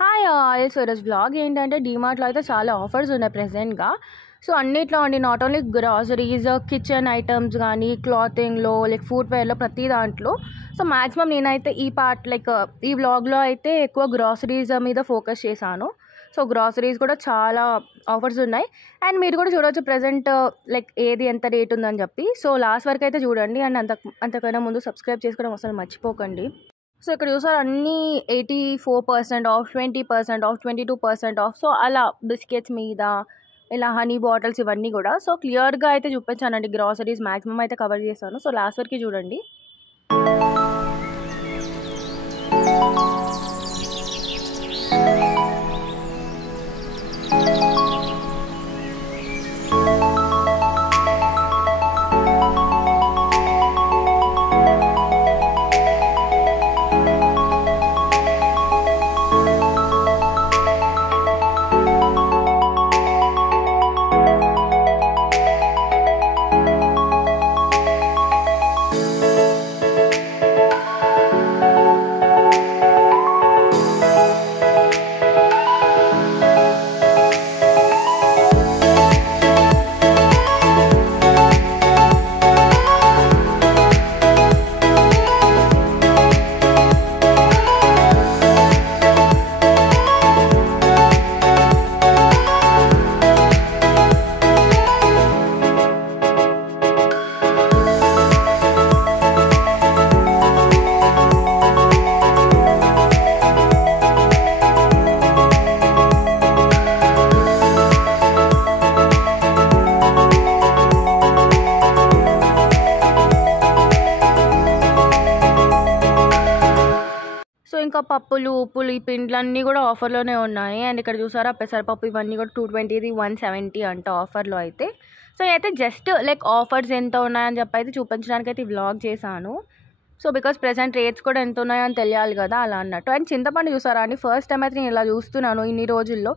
Hi all. So ఈరోజు vlog ఏంటంటే డీమార్ట్లో అయితే చాలా ఆఫర్స్ ఉన్నాయి ప్రెసెంట్గా. సో అన్నిట్లో అండి, not only groceries, kitchen items కానీ, క్లాతింగ్లో లైక్ ఫుట్వేర్లో ప్రతి దాంట్లో. సో మ్యాక్సిమం నేనైతే ఈ వ్లాగ్లో అయితే ఎక్కువ గ్రాసరీస్ మీద ఫోకస్ చేశాను. సో గ్రాసరీస్ కూడా చాలా ఆఫర్స్ ఉన్నాయి. అండ్ మీరు కూడా చూడవచ్చు ప్రెసెంట్ లైక్ ఏది ఎంత రేట్ ఉందని చెప్పి. సో లాస్ట్ వరకు అయితే చూడండి. అండ్ అంతకన్నా ముందు సబ్స్క్రైబ్ చేసుకోవడం అసలు మర్చిపోకండి. సో ఇక్కడ చూసారు అన్నీ 84% ఆఫ్, 20% ఆఫ్, 22% ఆఫ్. సో అలా బిస్కెట్స్ మీద ఇలా హనీ బాటిల్స్ ఇవన్నీ కూడా. సో క్లియర్గా అయితే చూపించానండి. గ్రాసరీస్ మ్యాక్సిమం అయితే కవర్ చేశాను. సో లాస్ట్ వరకు చూడండి. సో ఇంకా పప్పులు, ఉప్పులు, ఈ పిండ్లన్నీ కూడా ఆఫర్లోనే ఉన్నాయి. అండ్ ఇక్కడ చూసారా పెసరపప్పు ఇవన్నీ కూడా 220, 170 అంట ఆఫర్లో అయితే. సో అయితే జస్ట్ లైక్ ఆఫర్స్ ఎంత ఉన్నాయని చెప్పి అయితే చూపించడానికి అయితే ఈ వ్లాగ్ చేశాను. సో బికాస్ ప్రెసెంట్ రేట్స్ కూడా ఎంత ఉన్నాయో అని తెలియాలి కదా, అలా అన్నట్టు. అండ్ చింతపండు చూసారా అండి, ఫస్ట్ టైం అయితే నేను ఇలా చూస్తున్నాను ఇన్ని రోజుల్లో.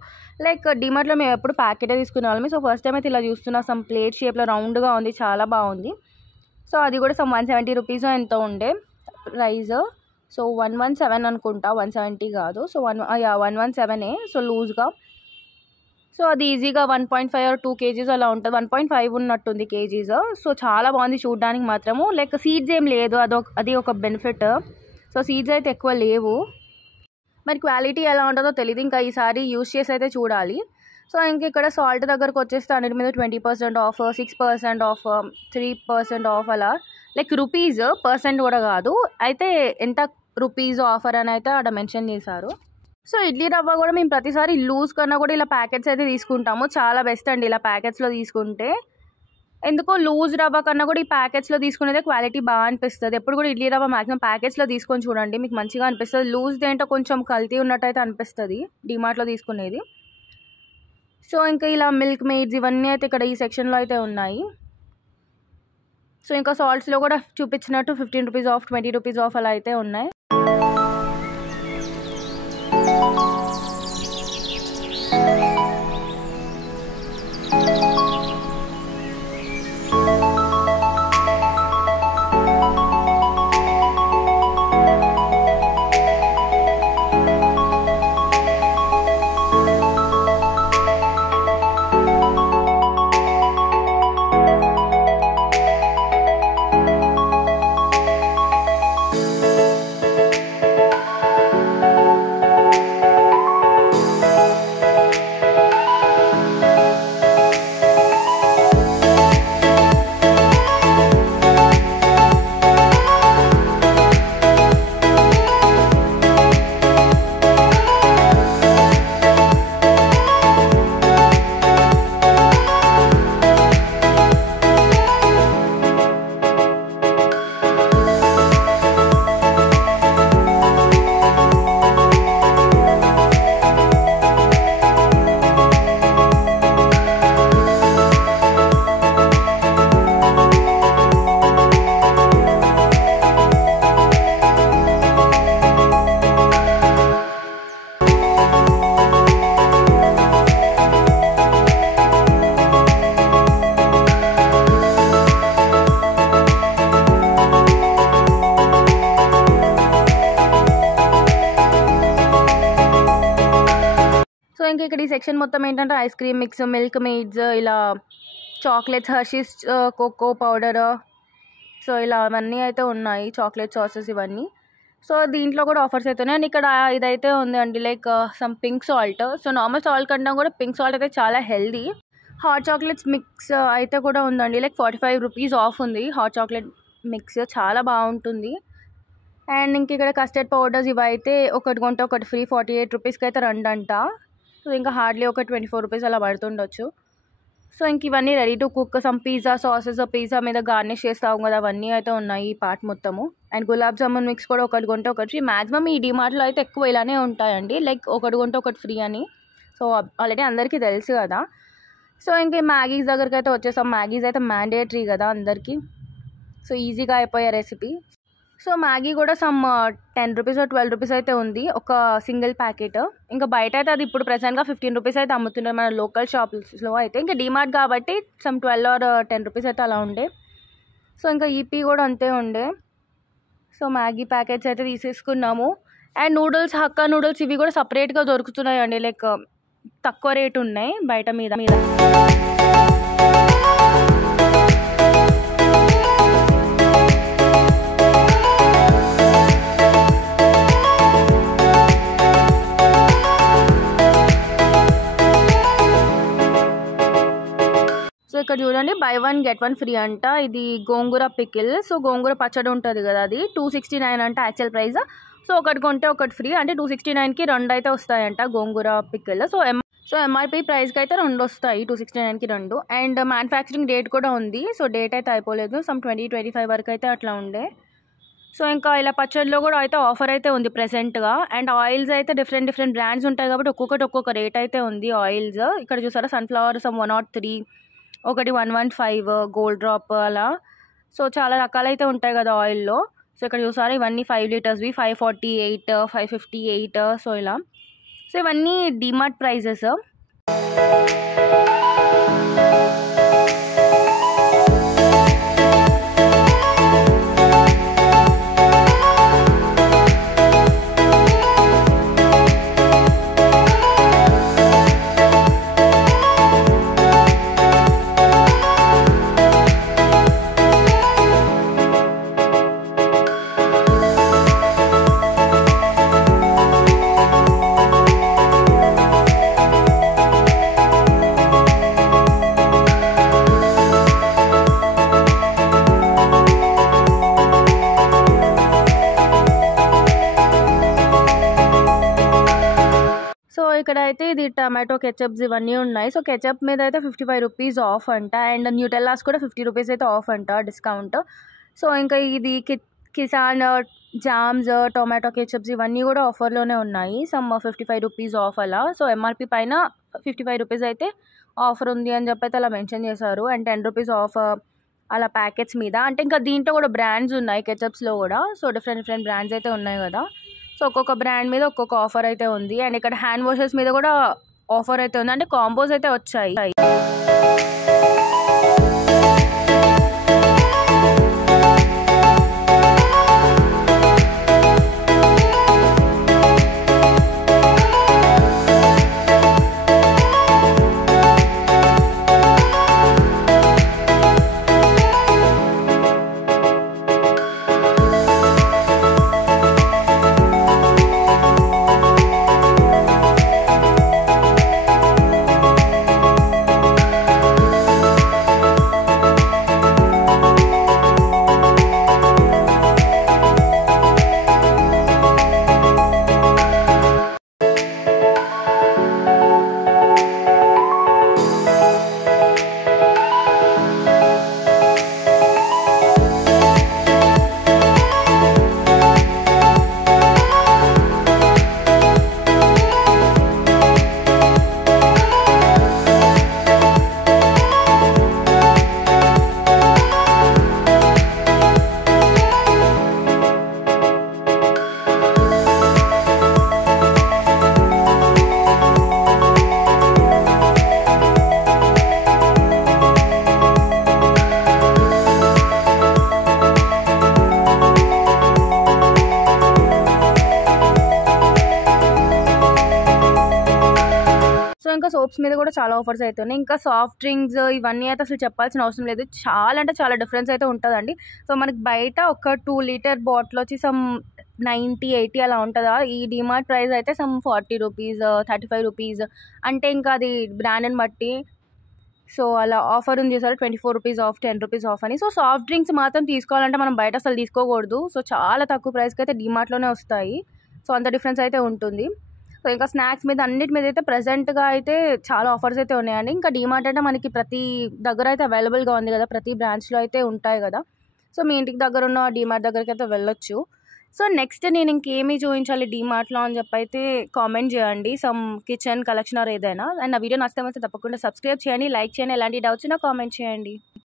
లైక్ డిమార్ట్లో మేము ఎప్పుడు ప్యాకెటే తీసుకునే వాళ్ళమి. సో ఫస్ట్ టైం అయితే ఇలా చూస్తున్నా. సమ్ ప్లేట్ షేప్లో రౌండ్గా ఉంది, చాలా బాగుంది. సో అది కూడా సమ్ 170 రూపీస్ ఎంతో ఉండే ప్రైస్. సో 117 అనుకుంటా, 170 కాదు. సో 117. సో లూజ్గా. సో అది ఈజీగా 1.5 or 2 kgs అలా ఉంటుంది. 1.5 ఉన్నట్టుంది కేజీస్. సో చాలా బాగుంది చూడడానికి మాత్రము. లైక్ సీడ్స్ ఏం లేదు, అది ఒక బెనిఫిట్. సో సీడ్స్ అయితే ఎక్కువ లేవు. మరి క్వాలిటీ ఎలా ఉంటుందో తెలియదు. ఇంకా ఈసారి యూస్ చేసి అయితే చూడాలి. సో ఇంక ఇక్కడ సాల్ట్ దగ్గరకు వచ్చేస్తే అన్నిటి మీద 20% ఆఫ్, 6% ఆఫ్, 3% ఆఫ్ అలా. లైక్ రూపీస్, పర్సెంట్ కూడా కాదు. అయితే ఎంత రూపీస్ ఆఫర్ అని అయితే అక్కడ మెన్షన్ చేశారు. సో ఇడ్లీ రవ్వ కూడా మేము ప్రతిసారి లూజ్ కన్నా కూడా ఇలా ప్యాకెట్స్ అయితే తీసుకుంటాము. చాలా బెస్ట్ అండి ఇలా ప్యాకెట్స్లో తీసుకుంటే. ఎందుకో లూజ్ రవ్వ కన్నా కూడా ఈ ప్యాకెట్స్లో తీసుకునేదే క్వాలిటీ బాగా అనిపిస్తుంది. ఎప్పుడు కూడా ఇడ్లీ రవ్వ మ్యాక్సిమం ప్యాకెట్స్లో తీసుకొని చూడండి, మీకు మంచిగా అనిపిస్తుంది. లూజ్ది ఏంటో కొంచెం కల్తీ ఉన్నట్టు అయితే అనిపిస్తుంది డిమార్ట్లో తీసుకునేది. సో ఇంకా ఇలా మిల్క్ మేడ్స్ ఇవన్నీ అయితే ఇక్కడ ఈ సెక్షన్లో అయితే ఉన్నాయి. సో ఇంకా సాల్ట్స్లో కూడా చూపించినట్టు 15 రూపీస్ ఆఫ్, 20 రూపీస్ ఆఫ్ అలా అయితే ఉన్నాయి. ఇంకా ఇక్కడ ఈ సెక్షన్ మొత్తం ఏంటంటే ice cream mix, Milkmaids, ఇలా chocolates, Hershey's cocoa powder, so ఇలా అవన్నీ అయితే ఉన్నాయి, చాక్లెట్ సాసెస్ ఇవన్నీ. సో దీంట్లో కూడా ఆఫర్స్ అయితే ఉన్నాయి. అండ్ ఇక్కడ ఇదైతే ఉందండి like some pink salt. So normal salt కన్నా కూడా పింక్ సాల్ట్ అయితే చాలా హెల్దీ. హాట్ చాక్లెట్స్ మిక్స్ అయితే కూడా ఉందండి, లైక్ 45 రూపీస్ ఆఫ్ ఉంది హాట్ చాక్లెట్ మిక్స్, చాలా బాగుంటుంది. అండ్ ఇంక ఇక్కడ కస్టర్డ్ పౌడర్స్ ఇవైతే ఒకటి కొంటే ఒకటి ఫ్రీ, 48 రూపీస్కి అయితే రెండంట. సో ఇంకా హార్డ్లీ ఒక 24 రూపీస్ అలా పడుతుండొచ్చు. సో ఇంక ఇవన్నీ ready to cook, some pizza sauces, pizza మీద గార్నిష్ చేస్తాం కదా, అవన్నీ అయితే ఉన్నాయి ఈ పార్ట్ మొత్తము. అండ్ గులాబ్ జామున్ మిక్స్ కూడా ఒకటి కొంటే ఒకటి ఫ్రీ. మ్యాక్సిమం ఈ డిమార్ట్లో అయితే ఎక్కువ ఇలానే ఉంటాయండి, లైక్ ఒకటి కొంటే ఒకటి ఫ్రీ అని. సో ఆల్రెడీ అందరికీ తెలుసు కదా. సో ఇంక మ్యాగీస్ దగ్గరికి అయితే వచ్చేసాం. మ్యాగీస్ అయితే మ్యాండేటరీ కదా అందరికీ, సో ఈజీగా అయిపోయే రెసిపీ. సో మ్యాగీ కూడా సమ్ 10 రూపీస్ 12 రూపీస్ అయితే ఉంది ఒక సింగిల్ ప్యాకెట్. ఇంకా బయట అయితే అది ఇప్పుడు ప్రెసెంట్గా 15 రూపీస్ అయితే అమ్ముతున్నారు మన లోకల్ షాప్స్లో అయితే. ఇంకా డిమార్ట్ కాబట్టి సమ్ 12 or 10 రూపీస్ అయితే అలా ఉండే. సో ఇంకా ఈపీ కూడా అంతే ఉండే. సో మ్యాగీ ప్యాకెట్స్ అయితే తీసేసుకున్నాము. అండ్ నూడిల్స్, హక్కా నూడిల్స్ ఇవి కూడా సపరేట్గా దొరుకుతున్నాయండి, లైక్ తక్కువ రేటు ఉన్నాయి బయట మీద. సో ఇక్కడ చూడండి బై 1 get 1 ఫ్రీ అంట. ఇది గోంగూర పికిల్, సో గోంగూర పచ్చడి ఉంటుంది కదా, అది 269 అంట యాక్చువల్ ప్రైస్. సో ఒకటి కొంటే ఒకటి ఫ్రీ, అంటే 269కి 2 అయితే వస్తాయంట గోంగూర పికిల్. సో ఎంఆర్పి ప్రైస్కి అయితే 2 వస్తాయి, 269కి 2. అండ్ మ్యానుఫ్యాక్చరింగ్ డేట్ కూడా ఉంది, సో డేట్ అయితే అయిపోలేదు, సమ్ 2025 వరకు అయితే అట్లా ఉండే. సో ఇంకా ఇలా పచ్చడిలో కూడా అయితే ఆఫర్ అయితే ఉంది ప్రెసెంట్గా. అండ్ ఆయిల్స్ అయితే డిఫరెంట్ బ్రాండ్స్ ఉంటాయి కాబట్టి ఒక్కొక్క రేట్ అయితే ఉంది ఆయిల్స్. ఇక్కడ చూసారా సన్ఫ్లవర్ సమ్ 103, ఒకటి 115, గోల్డ్ డ్రాప్ అలా. సో చాలా రకాలైతే ఉంటాయి కదా ఆయిల్లో. సో ఇక్కడ చూసారా ఇవన్నీ 5 లీటర్స్వి 548, 558, సో ఇలా. సో ఇవన్నీ డిమార్ట్ ప్రైజెస్. ఇక్కడ అయితే ఇది టమాటో కెచప్స్ ఇవన్నీ ఉన్నాయి. సో కెచప్ మీద అయితే 55 రూపీస్ ఆఫ్ అంట. అండ్ న్యూటెల్లాస్ కూడా 50 రూపీస్ అయితే ఆఫ్ అంట డిస్కౌంట్. సో ఇంకా ఇది కిసాన్ జామ్స్, టొమాటో కెచప్స్ ఇవన్నీ కూడా ఆఫర్లోనే ఉన్నాయి, సమ్ 55 రూపీస్ ఆఫ్ అలా. సో ఎంఆర్పి పైన 55 రూపీస్ అయితే ఆఫర్ ఉంది అని చెప్పి అయితే అలా మెన్షన్ చేశారు. అండ్ 10 రూపీస్ ఆఫ్ అలా ప్యాకెట్స్ మీద. అంటే ఇంకా దీంట్లో కూడా బ్రాండ్స్ ఉన్నాయి కెచప్స్లో కూడా, సో డిఫరెంట్ బ్రాండ్స్ అయితే ఉన్నాయి కదా. సో ఒక్కొక్క బ్రాండ్ మీద ఒక్కొక్క ఆఫర్ అయితే ఉంది. అండ్ ఇక్కడ హ్యాండ్ వాషెస్ మీద కూడా ఆఫర్ అయితే ఉంది, అంటే కాంబోస్ అయితే వచ్చాయి. ఇంకా సోప్స్ మీద కూడా చాలా ఆఫర్స్ అయితే ఉన్నాయి. ఇంకా సాఫ్ట్ డ్రింక్స్ ఇవన్నీ అయితే అసలు చెప్పాల్సిన అవసరం లేదు. చాలా అంటే చాలా డిఫరెన్స్ అయితే ఉంటుందండి. సో మనకి బయట ఒక 2 లీటర్ బాటిల్ వచ్చి సమ్ 90-80 అలా ఉంటుందా. ఈ డిమార్ట్ ప్రైస్ అయితే సమ్ 40 రూపీస్, 35 రూపీస్. అంటే ఇంకా అది బ్రాండ్ని బట్టి. సో అలా ఆఫర్ ఉంది చూసారా, 24 రూపీస్ ఆఫ్, 10 రూపీస్ ఆఫ్ అని. సో సాఫ్ట్ డ్రింక్స్ మాత్రం తీసుకోవాలంటే మనం బయట అసలు తీసుకోకూడదు. సో చాలా తక్కువ ప్రైస్కి అయితే డిమార్ట్లోనే వస్తాయి. సో అంత డిఫరెన్స్ అయితే ఉంటుంది. సో ఇంకా స్నాక్స్ మీద అన్నిటి మీద అయితే ప్రజెంట్గా అయితే చాలా ఆఫర్స్ అయితే ఉన్నాయండి. ఇంకా డిమార్ట్ అంటే మనకి ప్రతి దగ్గర అయితే అవైలబుల్గా ఉంది కదా, ప్రతి బ్రాంచ్లో అయితే ఉంటాయి కదా. సో మీ ఇంటికి దగ్గర ఉన్న డిమార్ట్ దగ్గరికి అయితే వెళ్ళొచ్చు. సో నెక్స్ట్ నేను ఇంకేమీ చూపించాలి డిమార్ట్లో అని చెప్పి అయితే కామెంట్ చేయండి, సమ్ కిచెన్ కలెక్షన్ ఆర్ ఏదైనా. అండ్ నా వీడియో నచ్చితే తప్పకుండా సబ్స్క్రైబ్ చేయండి, లైక్ చేయండి. ఎలాంటి డౌట్స్ ఉన్నా కామెంట్ చేయండి.